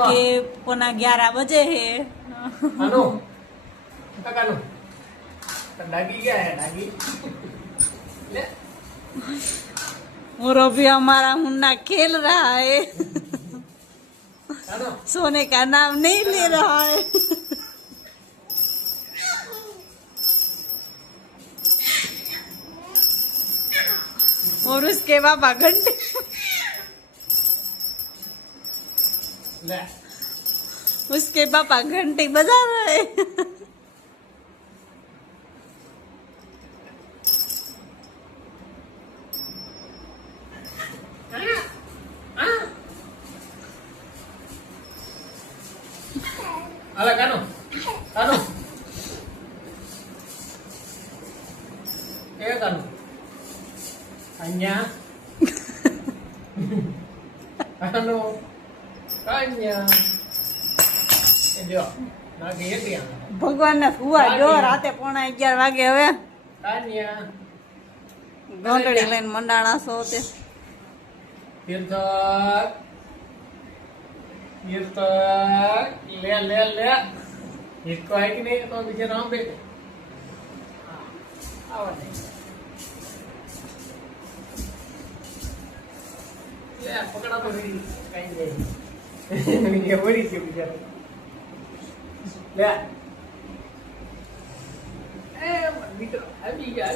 के पौना 11 बजे है। अनु काका डागी क्या है डागी ले और अभी हमारा मुन्ना खेल रहा है, अनु सोने का नाम नहीं ले रहा है। और उसके पापा घंटे ले उसके पापा घंटी बजा रहे हैं। अला कानो कानो ये कानो अन्या कानो कान्या जो ना के दिया भगवान ने हुआ जो राते 11:30 वागे હવે कान्या ઘંટડી લઈને મંડાણા છો તે तीर्थक तीर्थक ले ले ले इसको है कि नहीं तो पीछे रहो पे आवा नहीं ले पकड़ा तो नहीं कहीं नहीं ये बड़ी सी पीछे ले ए मित्र अभी आ